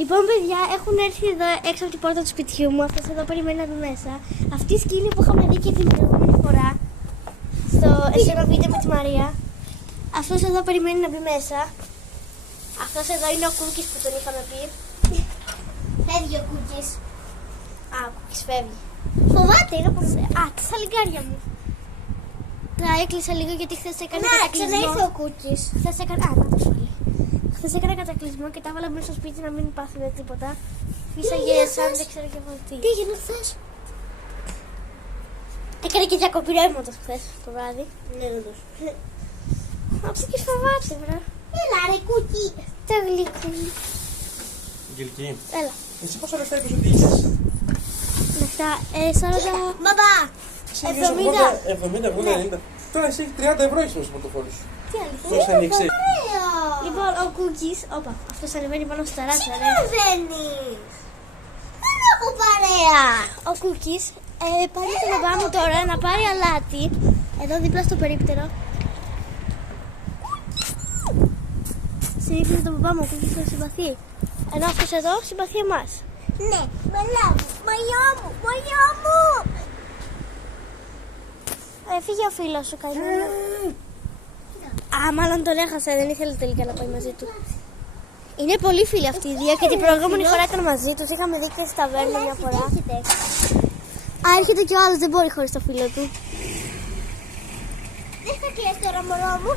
Λοιπόν, παιδιά, έχουν έρθει εδώ έξω από την πόρτα του σπιτιού μου. Αυτός εδώ περιμένει να μπει μέσα. Αυτή η σκύλη που είχαμε δει και την προηγούμενη φορά σε ένα βίντεο με τη Μαρία. Αυτός εδώ περιμένει να μπει μέσα. Αυτός εδώ είναι ο Κούκκις που τον είχαμε πει. Φεύγει ο Κούκκις. Α, ο Κούκκις φεύγει. Φοβάται, είναι όπως... Α, τα σαλιγκάρια μου. Τα έκλεισα λίγο γιατί χθες έκανε κατακλυσμό. Ναι, ξαναήρθε ο Κούκκις. Χθες έκανε... Α, να το πάλι. Χθες έκανα κατακλυσμό και τα έβαλα μέσα στο σπίτι να μην πάθουν τίποτα. Φύσαγε σαν δεν ξέρω και εγώ τι. Τι έγινε χθες? Έκανε και διακοπή ρεύματος χθες το βράδυ. Ναι, όντως. Ο Κούκκις φοβάται, βρε. Έλα ρε Κούκκι. Τα γλυκούλη. Αγγελική. Έλα. Εσύ πόσα λεφτά είπες ότι είχες? Λεφτά, 40... Μπαμπά! 70, 90. Τώρα εσύ 30 ευρώ έχεις μέσα στο πορτοφόλι σου. Τι αλήθεια? Τόσα είναι εξή. Λοιπόν, ο Κούκκις, όπα, αυτός ανεβαίνει πάνω στο ταράτσα, ρε. Τι ανεβαίνεις? Δεν έχω παρέα. Ο Κούκκις πάρει τον μπαμπά μου τώρα να πάρει αλάτι, εδώ δίπλα στο περίπτερο. Συνήθιζε τον μπαμπά μου, ο Κούκκις τον συμπαθεί. Ενώ αυτός εδώ συμπαθεί εμάς. Ναι, μαλά μου, μαγιά μου. Φύγε ο φίλος σου, καημένο. Α, μάλλον τον έχασε, δεν ήθελε τελικά να πάει μαζί του. Είναι πολύ φίλοι αυτοί οι δύο και την προηγούμενη φορά ήταν μαζί τους. Είχαμε δει και στη ταβέρνα μια φορά. Α, έρχεται και ο άλλος, δεν μπορεί χωρίς το φίλο του. Δεν θα κλαις τώρα, μωρό μου.